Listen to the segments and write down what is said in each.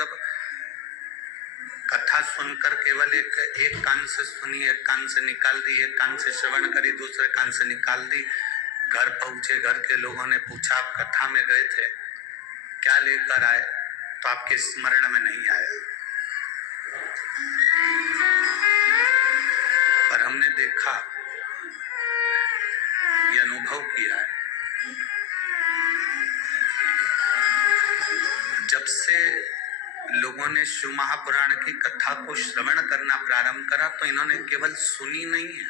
मतलब कथा सुनकर केवल एक कान से सुनी, एक कान से निकाल दी, एक कान से श्रवण करी, दूसरे कान से निकाल दी। घर पहुंचे, घर के लोगों ने पूछा आप कथा में गए थे, क्या लेकर आए? तो आपके स्मरण में नहीं आया। पर हमने देखा, ये अनुभव किया है, जब से लोगों ने शिव महापुराण की कथा को श्रवण करना प्रारंभ करा तो इन्होंने केवल सुनी नहीं है,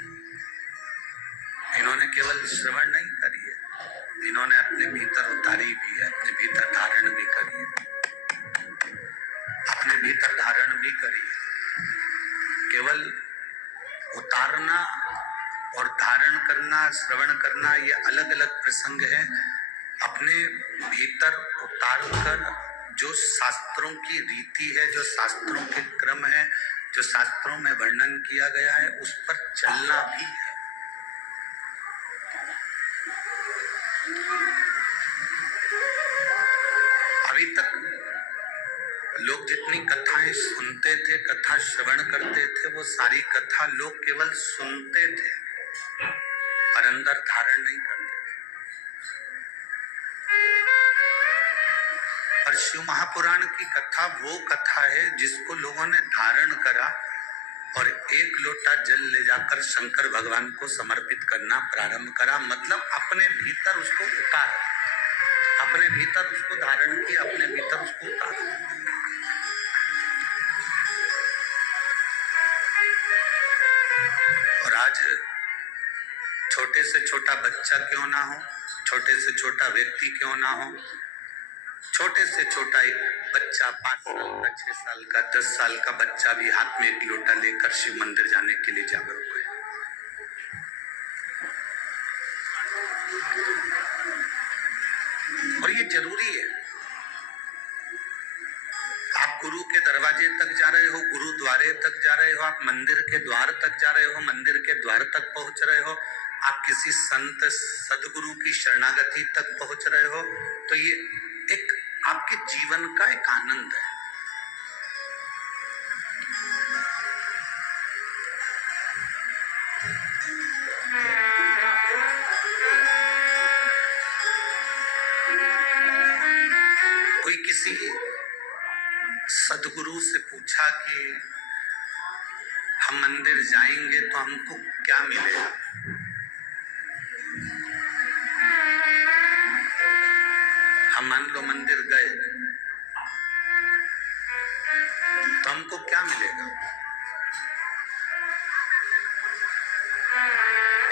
इन्होंने केवल श्रवण नहीं करी है, इन्होंने अपने भीतर उतारी भी है, अपने भीतर धारण भी करी है, अपने भीतर धारण भी करी है। केवल उतारना और धारण करना, श्रवण करना, ये अलग अलग प्रसंग है। अपने भीतर उतार कर जो शास्त्रों की रीति है, जो शास्त्रों के क्रम है, जो शास्त्रों में वर्णन किया गया है, उस पर चलना भी है। अभी तक लोग जितनी कथाएं सुनते थे, कथा श्रवण करते थे, वो सारी कथा लोग केवल सुनते थे पर अंदर धारण नहीं करते थे। पर शिव महापुराण की कथा वो कथा है जिसको लोगों ने धारण करा और एक लोटा जल ले जाकर शंकर भगवान को समर्पित करना प्रारंभ करा। मतलब अपने भीतर उसको उतारा, अपने भीतर उसको धारण किया, अपने भीतर उसको उतारा। और आज छोटे से छोटा बच्चा क्यों ना हो, छोटे से छोटा व्यक्ति क्यों ना हो, छोटे से छोटा एक बच्चा 5 साल का, 6 साल का, 10 साल का बच्चा भी हाथ में एक लोटा लेकर शिव मंदिर जाने के लिए जागरूक है। और ये जरूरी है। आप गुरु के दरवाजे तक जा रहे हो, गुरुद्वारे तक जा रहे हो, आप मंदिर के द्वार तक जा रहे हो, मंदिर के द्वार तक पहुंच रहे हो, आप किसी संत सदगुरु की शरणागति तक पहुंच रहे हो, तो ये एक आपके जीवन का एक आनंद है। कोई किसी सदगुरु से पूछा कि हम मंदिर जाएंगे तो हमको क्या मिलेगा? हम मान लो मंदिर गए तो हमको क्या मिलेगा?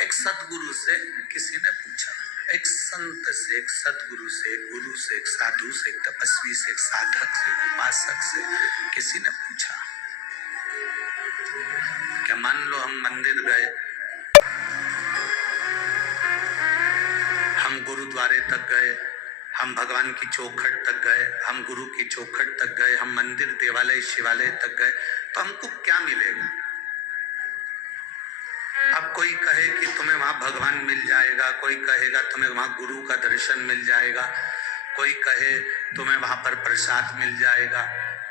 एक सदगुरु से किसी ने पूछा, एक संत से, एक सदगुरु से, एक गुरु से, एक साधु से, एक तपस्वी से, एक साधक से, एक उपासक से किसी ने पूछा क्या मान लो हम मंदिर गए, हम गुरुद्वारे तक गए, हम भगवान की चौखट तक गए, हम गुरु की चौखट तक गए, हम मंदिर, देवालय, शिवालय तक गए, तो हमको क्या मिलेगा? अब कोई कहे कि तुम्हें वहां भगवान मिल जाएगा, कोई कहेगा तुम्हें वहां गुरु का दर्शन मिल जाएगा, कोई कहे तुम्हें वहां पर प्रसाद मिल जाएगा,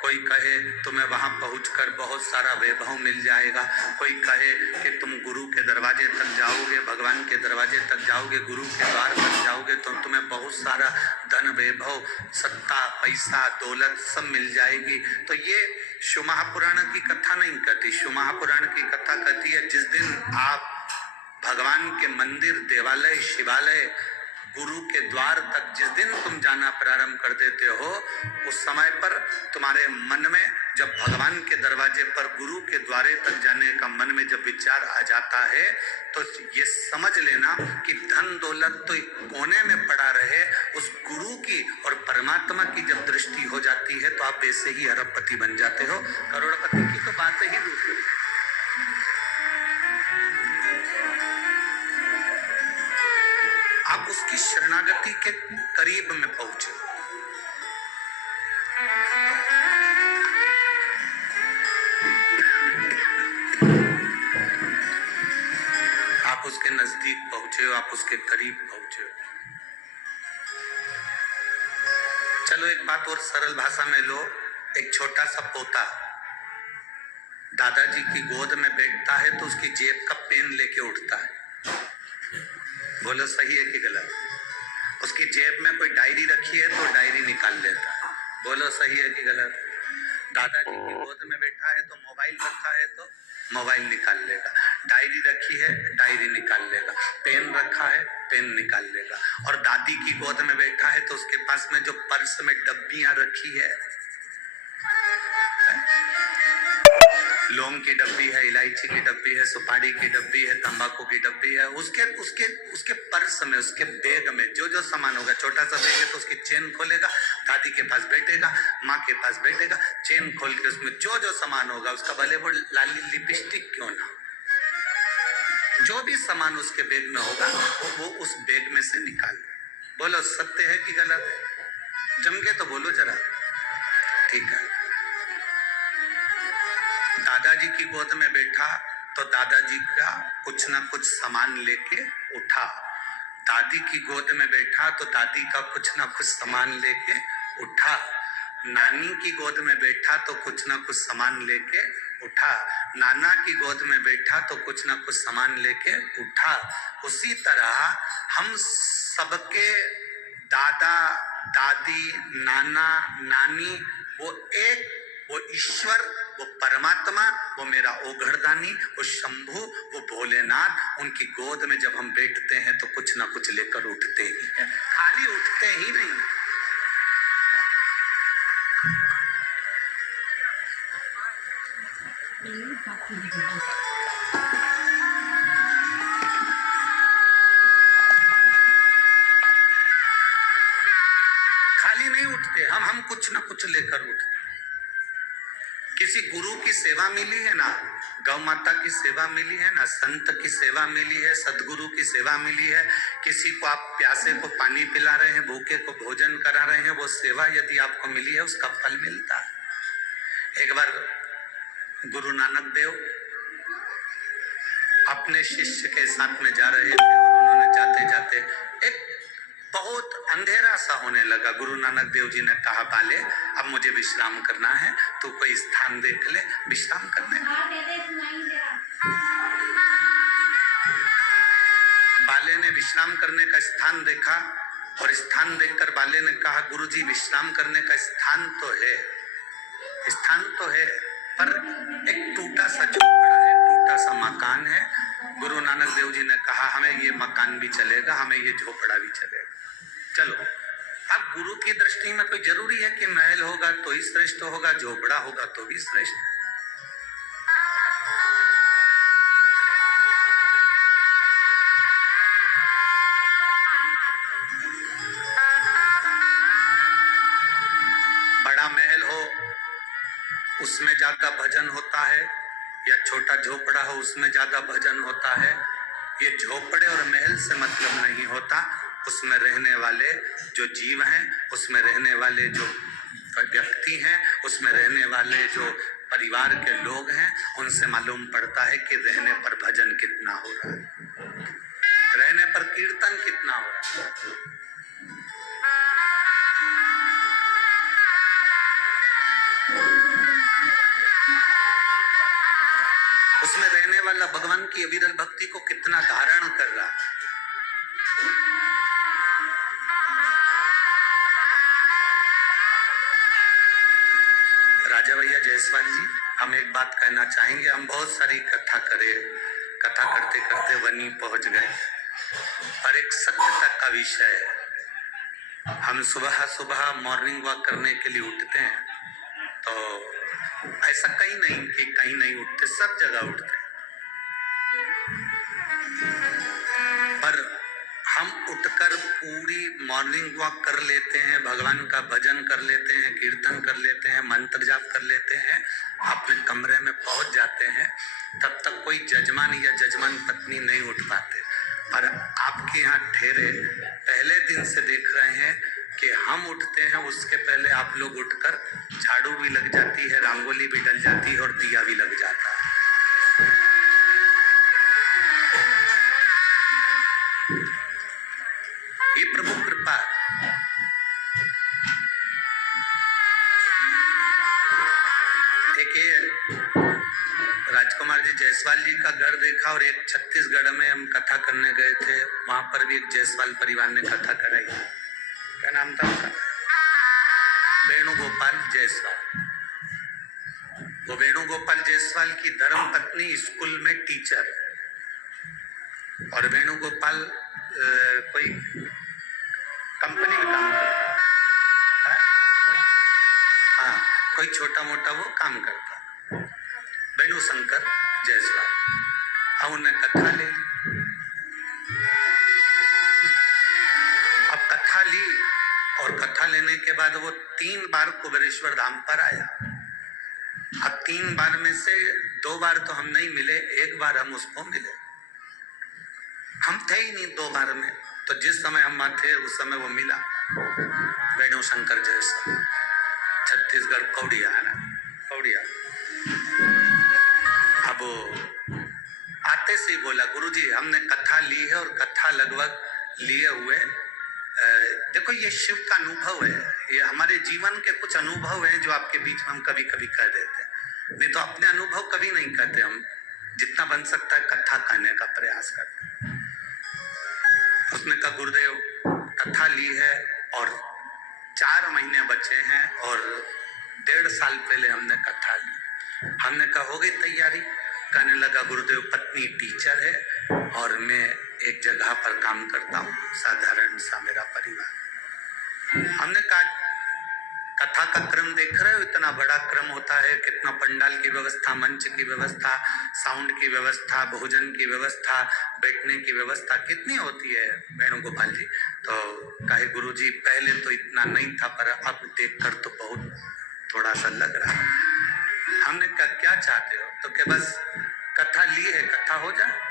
कोई कहे तुम्हें वहां पहुंचकर बहुत सारा वैभव मिल जाएगा, कोई कहे कि तुम गुरु के दरवाजे तक जाओगे, भगवान के दरवाजे तक जाओगे, गुरु के द्वार तक जाओगे तो तुम्हें बहुत सारा धन, वैभव, सत्ता, पैसा, दौलत सब मिल जाएगी। तो ये शिव महापुराण की कथा नहीं कहती। शिव महापुराण की कथा कहती है जिस दिन आप भगवान के मंदिर, देवालय, शिवालय, गुरु के द्वार तक जिस दिन तुम जाना प्रारंभ कर देते हो, उस समय पर तुम्हारे मन में जब भगवान के दरवाजे पर, गुरु के द्वारे तक जाने का मन में जब विचार आ जाता है तो ये समझ लेना कि धन दौलत तो कोने में पड़ा रहे, उस गुरु की और परमात्मा की जब दृष्टि हो जाती है तो आप ऐसे ही अरबपति बन जाते हो। करोड़पति की तो बात ही दूसरी। आप उसकी शरणागति के करीब में पहुंचे। आप उसके नजदीक पहुंचे हो, आप उसके करीब पहुंचे हो। चलो एक बात और सरल भाषा में लो, एक छोटा सा पोता दादाजी की गोद में बैठता है तो उसकी जेब का पेन लेके उठता है। बोलो सही है कि गलत? उसकी जेब में कोई डायरी रखी है तो डायरी निकाल लेता है। बोलो सही है कि गलत? दादाजी की गोद में बैठा है तो मोबाइल रखा है तो मोबाइल निकाल लेगा, डायरी रखी है डायरी निकाल लेगा, पेन रखा है पेन निकाल लेगा। और दादी की गोद में बैठा है तो उसके पास में जो पर्स में डब्बियां रखी है, लौंग की डब्बी है, इलायची की डब्बी है, सुपारी की डब्बी है, तंबाकू की डब्बी है, उसके उसके उसके पर्स में, उसके बैग में जो जो सामान होगा, छोटा सा बैग है तो उसकी चेन खोलेगा, दादी के पास बैठेगा, माँ के पास बैठेगा, चेन खोल के उसमें जो जो सामान होगा, उसका भले वो लाली लिपस्टिक क्यों ना, जो भी सामान उसके बैग में होगा वो उस बैग में से निकाल। बोलो सत्य है कि गलत? जम के तो बोलो जरा। ठीक है, दादाजी की गोद में बैठा तो दादाजी का कुछ ना कुछ सामान लेके उठा, दादी की गोद में बैठा तो दादी का कुछ ना कुछ सामान लेके उठा, नानी की गोद में बैठा तो कुछ ना कुछ सामान लेके उठा, नाना की गोद में बैठा तो कुछ ना कुछ सामान लेके उठा। उसी तरह हम सबके दादा दादी नाना नानी वो ईश्वर, वो परमात्मा, वो मेरा ओघड़दानी, वो शंभू, वो भोलेनाथ, उनकी गोद में जब हम बैठते हैं तो कुछ ना कुछ लेकर उठते ही हैं, खाली उठते ही नहीं। खाली नहीं उठते हम कुछ ना कुछ लेकर उठते। किसी गुरु की सेवा मिली है ना, गौ माता की सेवा मिली है ना, संत की सेवा मिली है, सदगुरु की सेवा मिली है, किसी को आप प्यासे को पानी पिला रहे हैं, भूखे को भोजन करा रहे हैं, वो सेवा यदि आपको मिली है उसका फल मिलता है। एक बार गुरु नानक देव अपने शिष्य के साथ में जा रहे थे और उन्होंने जाते जाते एक बहुत अंधेरा सा होने लगा। गुरु नानक देव जी ने कहा, बाले अब मुझे विश्राम करना है, तू कोई स्थान देख ले विश्राम करने। बाले ने विश्राम करने का स्थान देखा और स्थान देखकर बाले ने कहा, गुरुजी विश्राम करने का स्थान तो है पर एक टूटा सा झोपड़ा है, टूटा सा मकान है। गुरु नानक देव जी ने कहा, हमें ये मकान भी चलेगा, हमें ये झोपड़ा भी चलेगा, चलो। अब गुरु की दृष्टि में कोई जरूरी है कि महल होगा तो ही श्रेष्ठ होगा, झोपड़ा होगा तो भी श्रेष्ठ। बड़ा महल हो उसमें ज्यादा भजन होता है या छोटा झोपड़ा हो उसमें ज्यादा भजन होता है, ये झोपड़े और महल से मतलब नहीं होता, उसमें रहने वाले जो जीव हैं, उसमें रहने वाले जो व्यक्ति हैं, उसमें रहने वाले जो परिवार के लोग हैं, उनसे मालूम पड़ता है कि रहने पर भजन कितना हो रहा है, रहने पर कीर्तन कितना हो रहा है। उसमें रहने वाला भगवान की अविरल भक्ति को कितना धारण कर रहा है। राजा भैया जायसवाल जी, हम एक बात कहना चाहेंगे, हम बहुत सारी कथा करते करते वनी पहुंच गए, और एक सत्यता का विषय है। हम सुबह सुबह मॉर्निंग वॉक करने के लिए उठते हैं, तो ऐसा कहीं नहीं कि कहीं नहीं उठते, सब जगह उठते हैं, पर हम उठकर पूरी मॉर्निंग वॉक कर लेते हैं, भगवान का भजन कर लेते हैं, कीर्तन कर लेते हैं, मंत्र जाप कर लेते हैं, अपने कमरे में पहुंच जाते हैं, तब तक कोई जजमान या जजमान पत्नी नहीं उठ पाते। पर आपके यहाँ ठहरे पहले दिन से देख रहे हैं कि हम उठते हैं, उसके पहले आप लोग उठकर झाड़ू भी लग जाती है, रंगोली भी डल जाती है और दिया भी लग जाता है। ये प्रभु कृपा। जायसवाल जी का घर देखा, और एक छत्तीसगढ़ में हम कथा करने गए थे, वहां पर भी एक जायसवाल परिवार ने कथा कराई। क्या नाम था उनका? वेणुगोपाल जायसवाल। वो वेणुगोपाल जायसवाल की धर्म पत्नी स्कूल में टीचर, और वेणुगोपाल कोई कंपनी में काम करता है, हाँ कोई छोटा मोटा वो काम करता, वेणु शंकर जायसवाल। अब उन्हें कथा ले ली। अब कथा ली, और कथा लेने के बाद वो 3 बार कुबेरेश्वर धाम पर आया। अब 3 बार में से 2 बार तो हम नहीं मिले, 1 बार हम उसको मिले। हम थे ही नहीं 2 बार में, तो जिस समय हम वहां थे उस समय वो मिला। वेणु शंकर जायसवाल, छत्तीसगढ़ कौड़िया है ना, कौड़िया। अब आते से ही बोला, गुरुजी हमने कथा ली है, और कथा लगभग लिए हुए, देखो ये शिव का अनुभव है, ये हमारे जीवन के कुछ अनुभव हैं जो आपके बीच में हम कभी कभी कह देते हैं, नहीं तो अपने अनुभव कभी नहीं कहते। हम जितना बन सकता है कथा कहने का प्रयास करते हैं। उसने कहा गुरुदेव कथा ली है और 4 महीने बचे हैं, और 1.5 साल पहले हमने कथा ली। हमने कहा हो गई तैयारी? कहने लगा गुरुदेव पत्नी टीचर है, और मैं एक जगह पर काम करता हूँ, साधारण सा मेरा परिवार। हमने कहा कथा का क्रम देख रहे हो, इतना बड़ा क्रम होता है, कितना पंडाल की व्यवस्था, मंच की व्यवस्था, साउंड की व्यवस्था, भोजन की व्यवस्था, बैठने की व्यवस्था कितनी होती है वेणुगोपाल जी। तो कहे गुरुजी पहले तो इतना नहीं था, पर अब देखकर तो बहुत थोड़ा सा लग रहा है। हमने कहा क्या चाहते हो? तो कि बस कथा ली है, कथा हो जाए।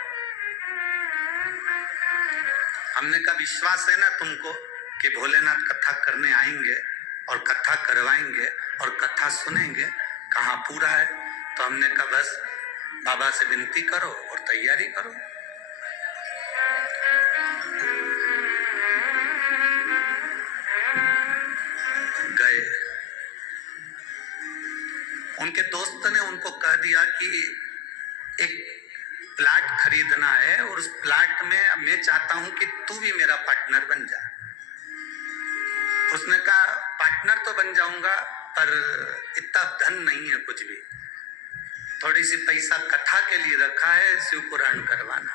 हमने कहा विश्वास है ना तुमको कि भोलेनाथ कथा करने आएंगे और कथा करवाएंगे और कथा सुनेंगे? कहाँ पूरा है? तो हमने कहा बस बाबा से विनती करो और तैयारी करो। गए, उनके दोस्त ने उनको कह दिया कि एक प्लाट खरीदना है, और उस प्लाट में मैं चाहता हूं कि तू भी मेरा पार्टनर बन जा। उसने कहा पार्टनर तो बन जाऊंगा, पर इतना धन नहीं है कुछ भी, थोड़ी सी पैसा कथा के लिए रखा है, शिव पुराण करवाना।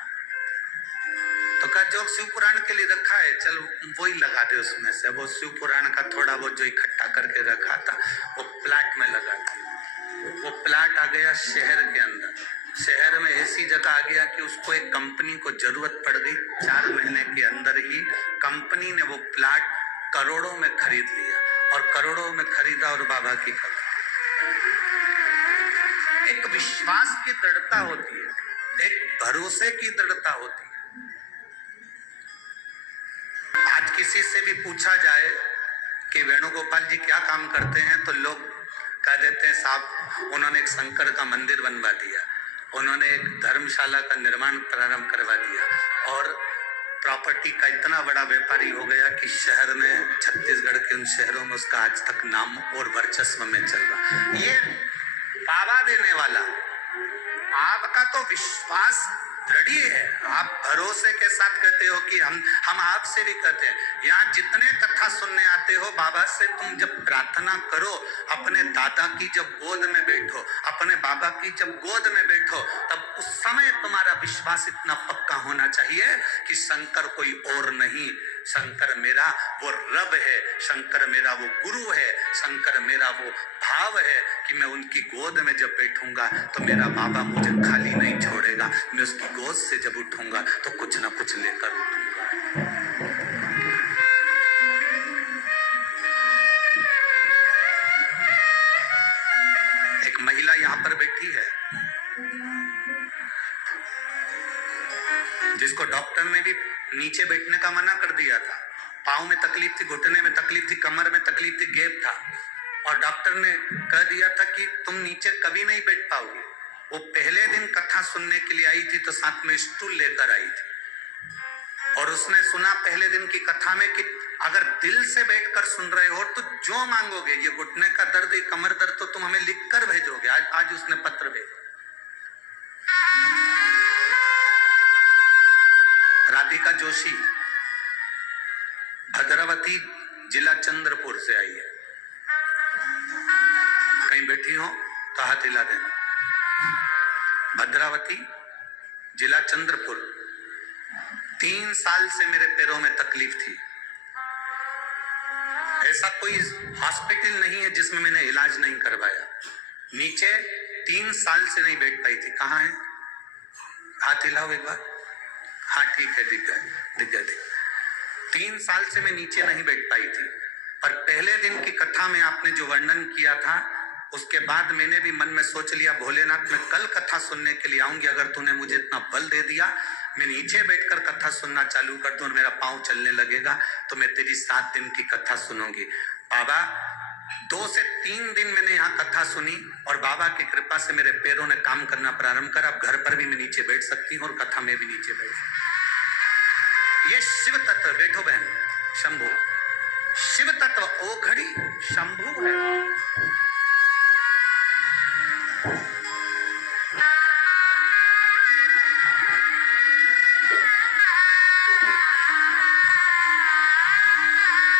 तो कहा जो शिव पुराण के लिए रखा है चल वो ही लगा दे उसमें से। वो शिव पुराण का थोड़ा बहुत जो इकट्ठा करके रखा था वो प्लाट में लगा दिया। वो प्लाट आ गया शहर के अंदर। शहर में ऐसी जगह आ गया कि उसको एक कंपनी को जरूरत पड़ गई। 4 महीने के अंदर ही कंपनी ने वो प्लाट करोड़ों में खरीद लिया, और करोड़ों में खरीदा, और बाबा की कथा। एक विश्वास की दृढ़ता होती है, एक भरोसे की दृढ़ता होती है। आज किसी से भी पूछा जाए कि वेणुगोपाल जी क्या काम करते हैं, तो लोग कह देते हैं साहब उन्होंने एक शंकर का मंदिर बनवा दिया, उन्होंने एक धर्मशाला का निर्माण प्रारंभ करवा दिया, और प्रॉपर्टी का इतना बड़ा व्यापारी हो गया कि शहर में, छत्तीसगढ़ के उन शहरों में उसका आज तक नाम और वर्चस्व में चल रहा। ये बाबा देने वाला, आपका तो विश्वास दृढ़ है। आप भरोसे के साथ कहते हो कि हम आपसे भी कहते हैं, यहाँ जितने कथा सुनने आते हो बाबा से, तुम जब प्रार्थना करो, अपने दादा की जब गोद में बैठो, अपने बाबा की जब गोद में बैठो, तब उस समय तुम्हारा विश्वास इतना पक्का होना चाहिए कि शंकर कोई और नहीं, शंकर मेरा वो रब है, शंकर मेरा वो गुरु है, शंकर मेरा वो भाव है कि मैं उनकी गोद में जब बैठूंगा तो मेरा बाबा मुझे खाली नहीं छोड़ेगा। मैं उसकी गोद से जब उठूंगा तो कुछ ना कुछ लेकर उठूंगा। एक महिला यहाँ पर बैठी है जिसको डॉक्टर ने भी नीचे बैठने का मना कर दिया था। पाँव में तकलीफ थी, घुटने में तकलीफ थी, कमर में तकलीफ थी, गैप था, और डॉक्टर ने कह दिया था कि तुम नीचे कभी नहीं बैठ पाओगे। वो पहले दिन कथा सुनने के लिए आई थी तो साथ में स्टूल लेकर आई थी, और उसने सुना पहले दिन की कथा में कि अगर दिल से बैठकर सुन रहे हो तो जो मांगोगे, ये घुटने का दर्द, ये कमर दर्द तो तुम हमें लिखकर भेजोगे। आज उसने पत्र भेजा। राधिका जोशी भद्रावती जिला चंद्रपुर से आई है। कहीं बैठी हो तो हाथ हिला देना। भद्रावती जिला चंद्रपुर। 3 साल से मेरे पैरों में तकलीफ थी। ऐसा कोई हॉस्पिटल नहीं है जिसमें मैंने इलाज नहीं करवाया। नीचे 3 साल से नहीं बैठ पाई थी। कहाँ है? हाथ हिलाओ एक बार। हाँ ठीक है, दिख गया। 3 साल से मैं नीचे नहीं बैठ पाई थी। पर पहले दिन की कथा में आपने जो वर्णन किया था, उसके बाद मैंने भी मन में सोच लिया, भोलेनाथ मैं कल कथा सुनने के लिए आऊंगी। अगर तूने मुझे इतना बल दे दिया, मैं नीचे बैठकर कथा सुनना चालू कर दूं और मेरा पांव चलने लगेगा, तो मैं तेरी 7 दिन की कथा सुनूंगी। बाबा 2 से 3 दिन मैंने यहाँ कथा सुनी और बाबा की कृपा से मेरे पैरों ने काम करना प्रारंभ कर। अब घर पर भी मैं नीचे बैठ सकती हूँ और कथा में भी नीचे बैठ सकती हूँ। ये शिव तत्व, बैठो बहन, शंभु शिव तत्व ओघड़ी शंभु है।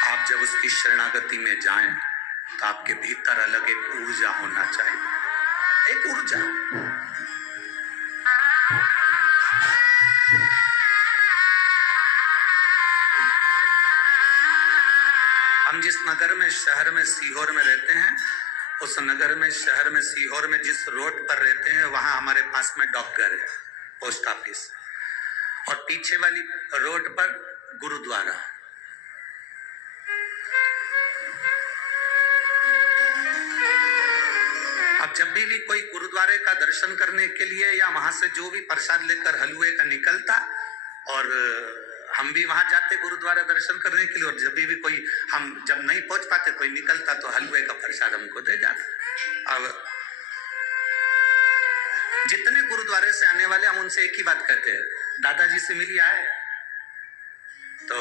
आप जब उसकी शरणागति में जाएं तो आपके भीतर अलग एक ऊर्जा होना चाहिए, एक ऊर्जा। हम जिस नगर में, शहर में, सीहोर में रहते हैं, उस नगर में, शहर में, सीहोर में जिस रोड पर रहते हैं, वहां हमारे पास में डाकघर है, पोस्ट ऑफिस, और पीछे वाली रोड पर गुरुद्वारा। अब जब भी कोई गुरुद्वारे का दर्शन करने के लिए या वहां से जो भी प्रसाद लेकर हलवे का निकलता, और हम भी वहां जाते गुरुद्वारा दर्शन करने के लिए, और जब भी कोई, हम जब नहीं पहुंच पाते, कोई निकलता तो हलवे का प्रसाद हमको दे जाता। अब जितने गुरुद्वारे से आने वाले, हम उनसे एक ही बात कहते हैं, दादाजी से मिली आए? तो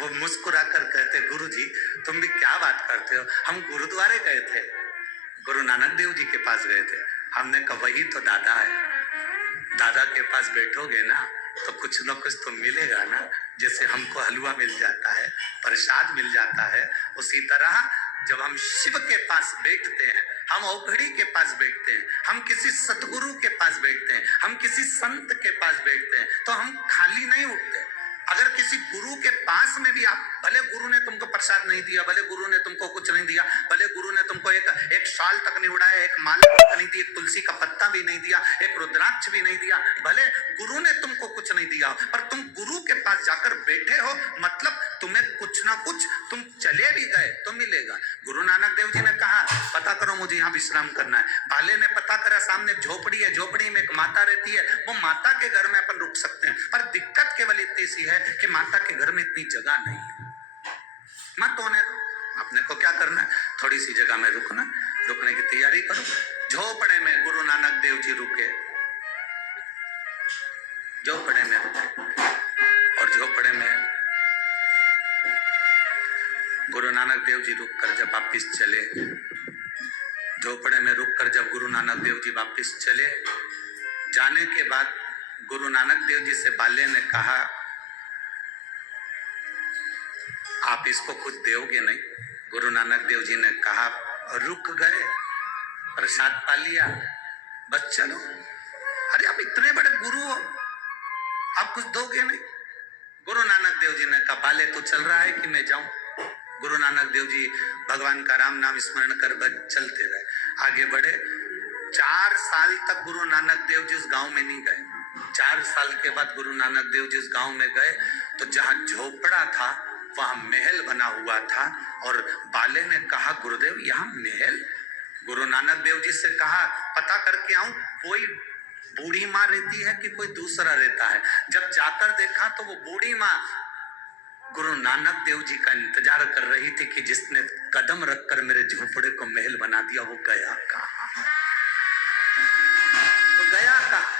वो मुस्कुराकर कहते, गुरुजी तुम भी क्या बात करते हो, हम गुरुद्वारे गए थे, गुरु नानक देव जी के पास गए थे। हमने कहा वही तो दादा है, दादा के पास बैठोगे ना तो कुछ न कुछ तो मिलेगा ना। जैसे हमको हलवा मिल जाता है, प्रसाद मिल जाता है, उसी तरह जब हम शिव के पास बैठते हैं, हम औघड़ी के पास बैठते हैं, हम किसी सतगुरु के पास बैठते हैं, हम किसी संत के पास बैठते हैं, तो हम खाली नहीं उठते। अगर किसी गुरु के पास में भी आप, भले गुरु ने तुमको प्रसाद नहीं दिया, भले गुरु ने तुमको कुछ नहीं दिया, भले गुरु ने तुमको एक शाल तक नहीं उड़ाया, एक माला तक नहीं दी, एक तुलसी का पत्ता भी नहीं दिया, एक रुद्राक्ष भी नहीं दिया, भले गुरु ने तुमको कुछ नहीं दिया, पर तुम गुरु के पास जाकर बैठे हो, मतलब तुम्हें कुछ ना कुछ, तुम चले भी गए तो मिलेगा। गुरु नानक देव जी ने कहा, पता करो मुझे यहाँ विश्राम करना है। भाले ने पता करा, सामने झोपड़ी है, झोपड़ी में एक माता रहती है, वो माता के घर में अपन रुक सकते हैं, पर दिक्कत केवल इतनी सी है कि माता के घर में इतनी जगह नहीं है। मत होने दो, अपने को क्या करना है, थोड़ी सी जगह में रुकना, रुकने की तैयारी करो। झोपड़े में गुरु नानक देव जी रुके, झोपड़े में रुके, और झोपड़े में गुरु नानक देव जी रुककर जब वापिस चले, झोपड़े में रुककर जब गुरु नानक देव जी वापिस चले, जाने के बाद गुरु नानक देव जी से बाले ने कहा, आप इसको कुछ दोगे नहीं? गुरु नानक देव जी ने कहा, रुक गए, प्रसाद पा लिया, बस चलो। अरे आप इतने बड़े गुरु हो, आप कुछ दोगे नहीं? गुरु नानक देव जी ने कहा, बाले तो चल रहा है कि मैं जाऊं? गुरु नानक देव जी भगवान का राम नाम स्मरण कर चलते रहे, आगे बढ़े। 4 साल तक गुरु नानक देव जी उस गांव में नहीं गए। 4 साल के बाद गुरु नानक देव जी उस गांव में गए, तो जहां झोपड़ा था वहां महल बना हुआ था, और बाले ने कहा, गुरुदेव यहाँ महल? गुरु नानक देव जी से कहा, पता करके आऊं कोई बूढ़ी माँ रहती है कि कोई दूसरा रहता है। जब जाकर देखा तो वो बूढ़ी माँ गुरु नानक देव जी का इंतजार कर रही थी कि जिसने कदम रखकर मेरे झोपड़े को महल बना दिया, वो गया कहाँ? वो गया कहाँ?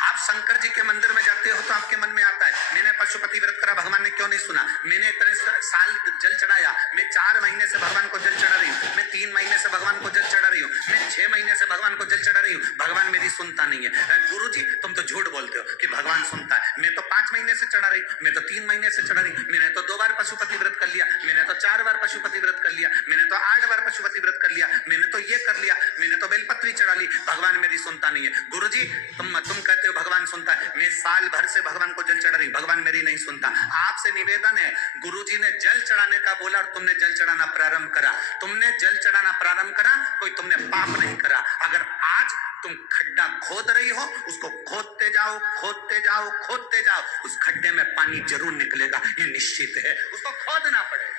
आप शंकर जी के मंदिर में जाते हो तो आपके मन में आता है, मैंने पशुपति व्रत करा, भगवान ने क्यों नहीं सुना? मैंने इतने साल जल चढ़ाया, मैं 4 महीने से भगवान को जल चढ़ा रही हूँ, मैं 3 महीने से भगवान को जल चढ़ा रही हूँ, मैं 6 महीने से भगवान को जल चढ़ा रही हूँ, भगवान मेरी सुनता नहीं है। गुरु जी तुम तो झूठ बोलते हो कि भगवान सुनता है। मैं तो 5 महीने से चढ़ा रही, मैं तो 3 महीने से चढ़ा रही, मैंने तो 2 बार पशुपति व्रत कर लिया, मैंने तो 4 बार पशुपति व्रत कर लिया, मैंने तो 8 बार पशुपति व्रत कर लिया, मैंने तो ये कर लिया, मैंने तो बेलपत्री चढ़ा ली, भगवान मेरी सुनता नहीं है। गुरुजी तुम कहते हो भगवान सुनता है, मैं साल भर से भगवान को जल चढ़ा रही, भगवान मेरी नहीं सुनता। आपसे निवेदन है, गुरुजी ने जल चढ़ाने का बोला और तुमने जल चढ़ाना प्रारंभ करा, तुमने जल चढ़ाना प्रारंभ करा, कोई तुमने पाप नहीं करा। अगर आज तुम खड्डा खोद रही हो, उसको खोदते जाओ, खोदते जाओ, खोदते जाओ, उस खड्डे में पानी जरूर निकलेगा, ये निश्चित है। उसको खोदना पड़ेगा,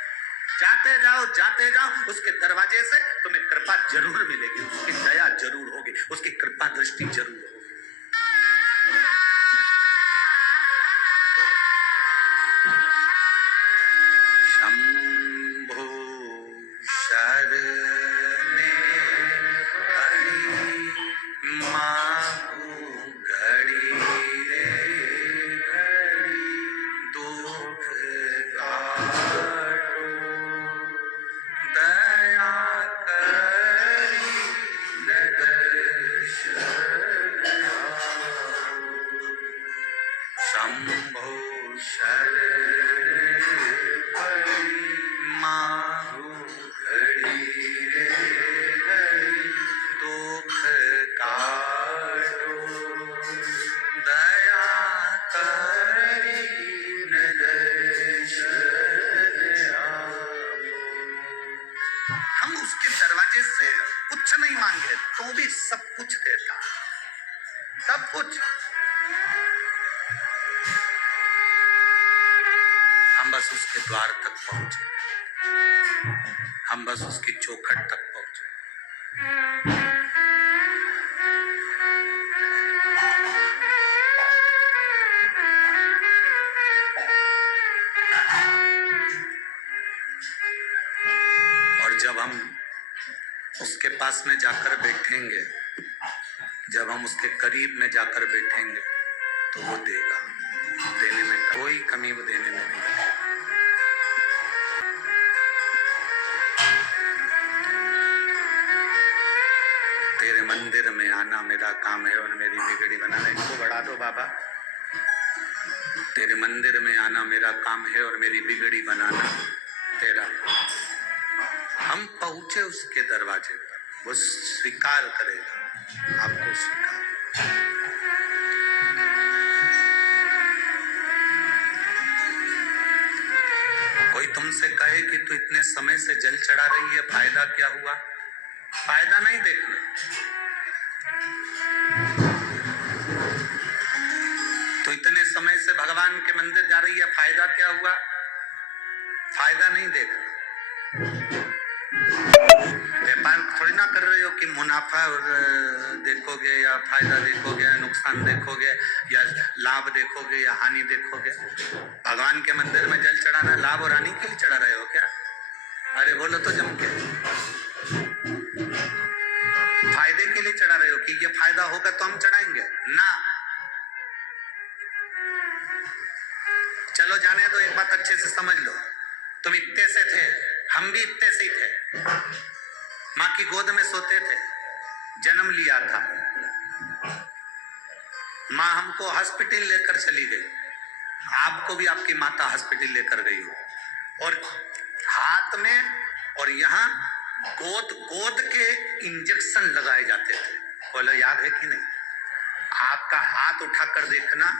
जाते जाओ, उसके दरवाजे से तुम्हें कृपा जरूर मिलेगी, उसकी दया जरूर होगी, उसकी कृपा दृष्टि जरूर होगी। शंभो शरणे हरि मागु घड़ी रे घड़ी दुख काटो दया करी दर्शन शंभो शरणे हरि मागु घड़ी रे घड़ी दुख काटो दया करी दर्शन हम उसके दरवाजे से कुछ नहीं मांगे तो भी सब कुछ देता, सब कुछ। हम बस उसके द्वार तक पहुंचे, हम बस उसकी चौखट तक पहुंचे। और जब हम उसके पास में जाकर बैठेंगे, जब हम उसके करीब में जाकर बैठेंगे तो वो देगा, देने में कोई कमी वो देने में नहीं है। तेरे मंदिर में आना मेरा काम है और मेरी बिगड़ी बनाना। इनको बढ़ा दो बाबा। तेरे मंदिर में आना मेरा काम है और मेरी बिगड़ी बनाना तेरा। हम पहुंचे उसके दरवाजे पर, वो स्वीकार करेगा आपको, स्वीकार। कोई तुमसे कहे कि तू इतने समय से जल चढ़ा रही है, फायदा क्या हुआ? फायदा नहीं देखना, तो इतने समय से भगवान के मंदिर जा रही है, फायदा क्या हुआ? फायदा नहीं देखना। व्यापार थोड़ी ना कर रहे हो कि मुनाफा देखोगे या फायदा देखोगे या नुकसान देखोगे या लाभ देखोगे या हानि देखोगे। भगवान के मंदिर में जल चढ़ाना लाभ और हानि के लिए चढ़ा रहे हो क्या? अरे बोलो तो जम के, फायदे के लिए चढ़ा रहे हो कि ये फायदा होगा तो हम चढ़ाएंगे ना। चलो जाने दो, एक बात अच्छे से समझ लो, तुम इतने से थे, हम भी इतने से ही थे, माँ की गोद में सोते थे, जन्म लिया था, माँ हमको हॉस्पिटल लेकर चली गई, आपको भी आपकी माता हॉस्पिटल लेकर गई हो, और हाथ में और यहाँ गोद के इंजेक्शन लगाए जाते थे। बोलो याद है कि नहीं? आपका हाथ उठाकर देखना,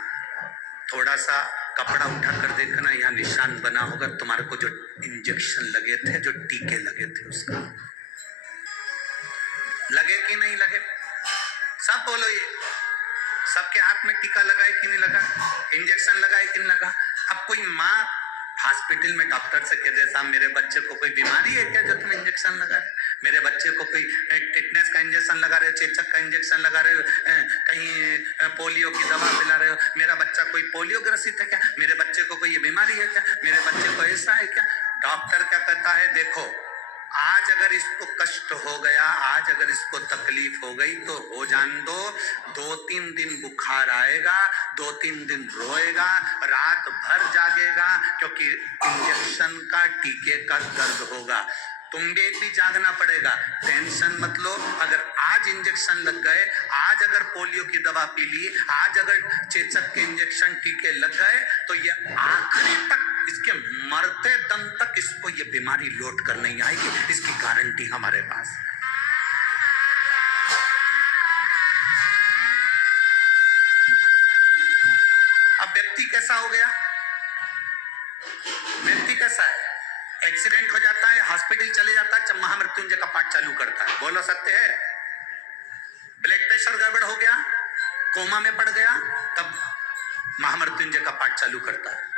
थोड़ा सा कपड़ा उठाकर देखना, यहाँ निशान बना होगा तुम्हारे को, जो इंजेक्शन लगे थे, जो टीके लगे थे, उसका लगे कि नहीं लगे? सब बोलो, ये सबके हाथ में टीका लगा है कि नहीं लगा? इंजेक्शन लगा है कि नहीं लगा? अब कोई माँ हॉस्पिटल में डॉक्टर से कह दे साहब मेरे बच्चे को कोई बीमारी है क्या जो तुम इंजेक्शन लगा रहे हो? मेरे बच्चे को कोई टिटनेस का इंजेक्शन लगा रहे हो, चेचक का इंजेक्शन लगा रहे हो, कहीं पोलियो की दवा पिला रहे हो, मेरा बच्चा कोई पोलियो ग्रसित है क्या? मेरे बच्चे को कोई बीमारी है क्या? मेरे बच्चे को ऐसा है क्या? डॉक्टर क्या कहता है, देखो आज अगर इसको कष्ट हो गया, आज अगर इसको तकलीफ हो गई तो हो जान दो, 2-3 दिन बुखार आएगा, 2-3 दिन रोएगा, रात भर जागेगा, क्योंकि इंजेक्शन का टीके का दर्द होगा। तुम भी जागना पड़ेगा। टेंशन मत लो। अगर आज इंजेक्शन लग गए, आज अगर पोलियो की दवा पी ली, आज अगर चेचक के इंजेक्शन टीके लग गए, तो ये आखिरी तक, इसके मरते दम तक इसको ये बीमारी लौट कर नहीं आएगी। इसकी गारंटी हमारे पास। अब व्यक्ति कैसा हो गया? व्यक्ति कैसा है? एक्सीडेंट हो जाता है, हॉस्पिटल चले जाता है, जब महामृत्युंजय का पाठ चालू करता है। बोलो सत्य है? ब्लड प्रेशर गड़बड़ हो गया, कोमा में पड़ गया, तब महामृत्युंजय का पाठ चालू करता है।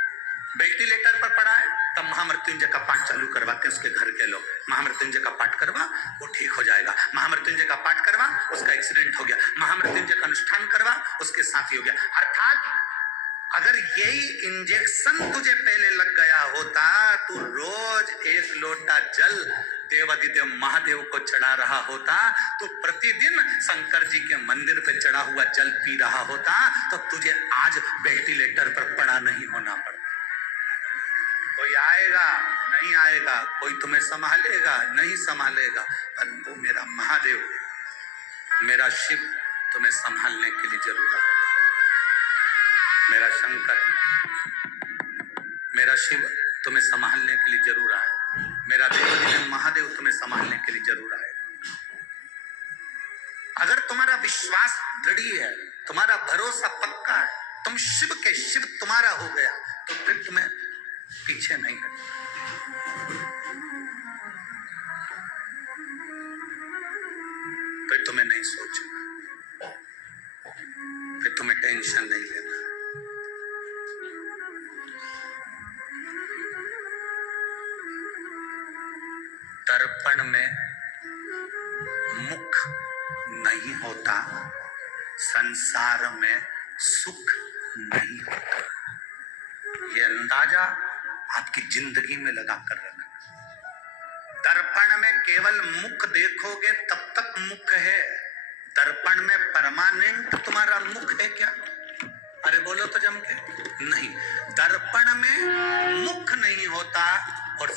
वेंटिलेटर पर पड़ा है, तब महामृत्युंजय का पाठ चालू करवाते हैं उसके घर के लोग। महामृत्युंजय का पाठ करवा, वो ठीक हो जाएगा। महामृत्युंजय का पाठ करवा, उसका एक्सीडेंट हो गया। महामृत्युंजय का अनुष्ठान करवा, उसके साथ ही हो गया। अर्थात अगर यही इंजेक्शन तुझे पहले लग गया होता, तू रोज एक लोटा जल देवादिदेव महादेव को चढ़ा रहा होता, तो प्रतिदिन शंकर जी के मंदिर पे चढ़ा हुआ जल पी रहा होता, तो तुझे आज वेंटिलेटर पर पड़ा नहीं होना पड़ता। कोई आएगा नहीं आएगा, कोई तुम्हें संभालेगा नहीं संभालेगा, पर वो मेरा महादेव, मेरा शिव तुम्हें संभालने के लिए जरूर आएगा। मेरा शंकर, मेरा शिव तुम्हें संभालने के लिए जरूर आए। मेरा देवादिदेव महादेव तुम्हें संभालने के लिए जरूर आए। अगर तुम्हारा विश्वास दृढ़ है, तुम्हारा भरोसा पक्का है, तुम शिव के शिव तुम्हारा हो गया, तो फिर तुम्हें पीछे नहीं हटना, फिर तुम्हें नहीं सोचना, फिर तुम्हें टेंशन नहीं लेना। दर्पण में मुख नहीं होता, संसार में सुख नहीं होता। ये अंदाजा आपकी जिंदगी में लगा कर रखना। दर्पण में केवल मुख देखोगे तब तक मुख है। दर्पण में परमानेंट तुम्हारा मुख है क्या? अरे बोलो तो जम के। नहीं, दर्पण में मुख नहीं होता और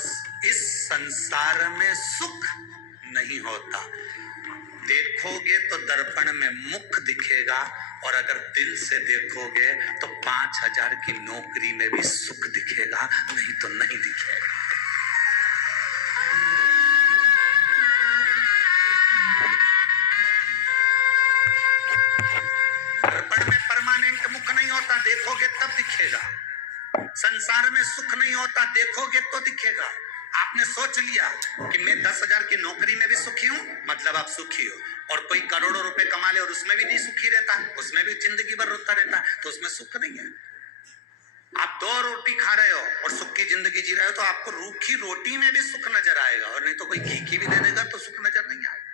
इस संसार में सुख नहीं होता। देखोगे तो दर्पण में मुख दिखेगा, और अगर दिल से देखोगे तो 5000 की नौकरी में भी सुख दिखेगा, नहीं तो नहीं दिखेगा। दर्पण में परमानेंट मुख नहीं होता, देखोगे तब दिखेगा। संसार में सुख नहीं होता, देखोगे तो दिखेगा। आपने सोच लिया कि मैं 10,000 की नौकरी में भी सुखी हूं, मतलब आप सुखी हो। और कोई करोड़ों रुपए कमा ले और उसमें भी नहीं सुखी रहता, उसमें भी जिंदगी भर रोता रहता, तो उसमें सुख नहीं है। आप 2 रोटी खा रहे हो और सुख की जिंदगी जी रहे हो, तो आपको रूखी रोटी में भी सुख नजर आएगा, और नहीं तो कोई घी की भी दे देगा तो सुख नजर नहीं आएगा।